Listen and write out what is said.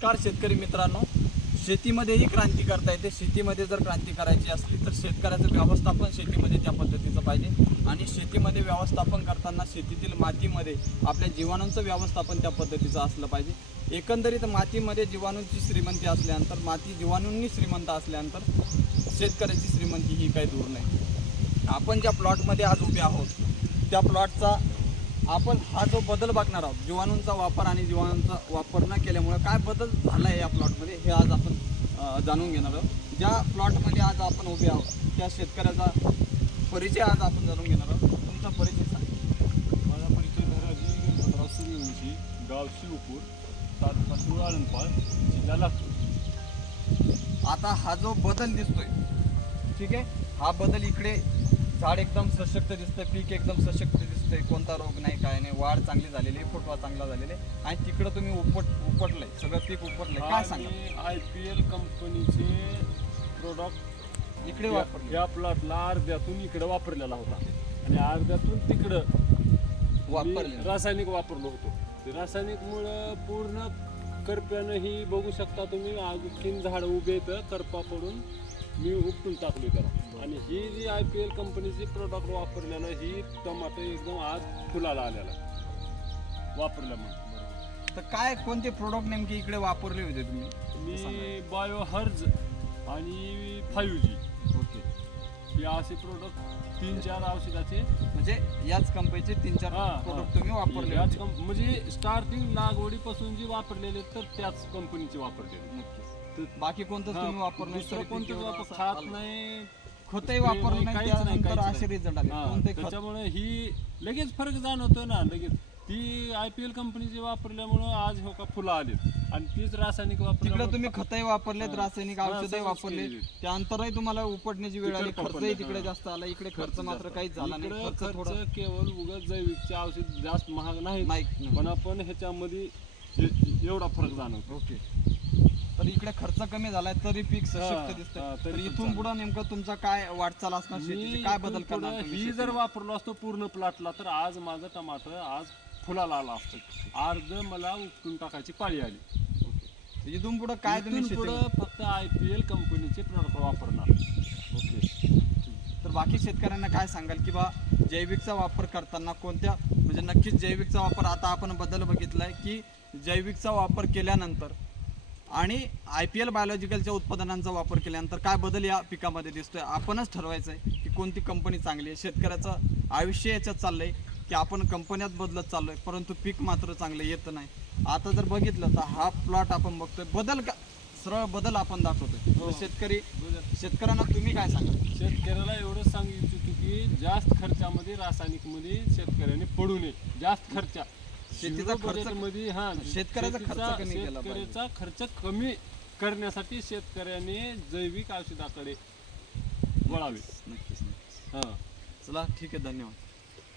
नमस्कार शेतकरी मित्रांनो, शेतीमध्येही क्रांती करता येते। शेतीमध्ये जर क्रांती करायची असली तर शेतकऱ्याचं व्यवस्थापन शेतीमध्ये त्या पद्धतीचं पाहिजे आणि शेतीमध्ये व्यवस्थापन करताना शेतीतील मातीमध्ये आपल्या जीवाणूंचं व्यवस्थापन त्या पद्धतीचं असलं पाहिजे। एकंदरीत मातीमध्ये जीवाणूंची श्रीमंती असल्यानंतर, माती जीवाणूंनी श्रीमंत असल्यानंतर शेतकऱ्याची श्रीमंती ही काही दूर नाही। आपण ज्या प्लॉटमध्ये आज उभे आहोत त्या प्लॉटचा आपण हा जो बदल बघणार आहोत, जीवाणूंचा वापर आणि जीवाणूंचा वापर न केल्यामुळे काय बदल झाला आहे या प्लॉटमध्ये हे आज आपण जाणून घेणार आहोत। ज्या प्लॉटमध्ये आज आपण उभे आहोत त्या शेतकऱ्याचा परिचय आज आपण जाणून घेणार आहोत। तुमचा परिचय सांगा। माझा परिचय धराजी भद्राव सूर्यवंशी, गाव शिवपूर, तालुका शिरूर, आळंदपाळ, जिल्हा लातूर। आता हा जो बदल दिसतोय, ठीक आहे, हा बदल इकडे झाड एकदम सशक्त दिसतंय, पीक एकदम सशक्त दिसतंय, कोणता रोग नाही, काय नाही, वाढ चांगली झालेली आहे, फुटवा चांगला झालेला आहे आणि तिकडं तुम्ही उपटलंय, सगळं पीक उपटलंय, काय सांगा? IPL कंपनीचे प्रोडक्ट इकडे वापरले, या प्लॉटला अर्ध्यातून इकडे वापरलेला होता आणि अर्ध्यातून तिकडं वापरले रासायनिक वापरलो होतो। ते रासायनिकमुळं पूर्ण करप्यानं ही बघू शकता तुम्ही, आणखीन झाड उभे येतं, करपा पडून मी उपटून टाकली त्याला। आणि ही जी IPL कंपनीची प्रोडक्ट वापरलेलं, ही टमाटर एकदम आज फुलाला आलेला वापरल्यामुळे। तर काय कोणते प्रोडक्ट नेमके इकडे वापरले होते तुम्ही? मी बायोहर्ज आणि 5G, ओके, हे असे प्रोडक्ट 3-4 औषधाचे, म्हणजे याच कंपनीचे 3-4 प्रोडक्ट तुम्ही वापरले होते? म्हणजे स्टार्टिंग लागवडीपासून जी वापरलेले तर त्याच कंपनीचे वापरलेले। बाकी कोणतं तुम्ही वापरलं? कोणतं खात नाही, खतही वापरलं नाही, त्यानंतर असे रिझल्ट आले कोणते खत? त्याच्यामुळे ही लगेच फरक जाणवतो ना, लगेच ती IPL कंपनीची वापरल्यामुळं आज हो का फुलं आली आणि तीच रासायनिक तिकडे तुम्ही खतही वापरलेत, रासायनिक औषधही वापरले, त्यानंतरही तुम्हाला उपटण्याची वेळ आली, खर्चही तिकडे जास्त आला, इकडे खर्च मात्र काहीच झाला नाही। खर्च थोडं केवळ उगाच जैविकचे औषध जास्त महाग नाही, पण आपण ह्याच्यामध्ये एवढा फरक जाणवतो। ओके, तर इकडे खर्च कमी झालाय तरी पीक सशक्त दिसतंय। तर इथून पुढे नेमकं तुमचा काय वाटचाल असणार, शेतीची काय बदल करणार? ही जर वापरलो असतो पूर्ण प्लॉटला तर आज माझं टमाटर आज फुलाला आला असतं, अर्ध मला उपटून टाकायची पाळी आली। इथून पुढे काय तुम्ही पुढे फक्त IPL कंपनीचे प्रोडक्ट वापरणार। ओके, तर बाकी शेतकऱ्यांना काय सांगाल की बा जैविकचा वापर करताना कोणत्या, म्हणजे नक्कीच जैविकचा वापर, आता आपण बदल बघितलाय की जैविकचा वापर केल्यानंतर आणि IPL बायोलॉजिकलच्या उत्पादनांचा वापर केल्यानंतर काय बदल या पिकामध्ये दिसतोय? आपणच ठरवायचं आहे की कोणती कंपनी चांगली आहे। शेतकऱ्याचं आयुष्य याच्यात चाललंय की आपण कंपन्यात बदलत चाललोय, परंतु पीक मात्र चांगलं येत नाही। आता जर बघितलं तर हा प्लॉट आपण बघतोय, बदल का सरळ बदल आपण दाखवतोय। शेतकऱ्यांना तुम्ही काय सांगा? शेतकऱ्याला एवढंच सांगू इच्छितो की जास्त खर्चामध्ये रासायनिकमध्ये शेतकऱ्याने पडू नये। जास्त खर्च शेतीचा खर्च शेतकऱ्याचा खर्च कमी करण्यासाठी शेतकऱ्याने जैविक औषधाकडे वळावे। नक्कीच। चला, ठीक आहे, धन्यवाद।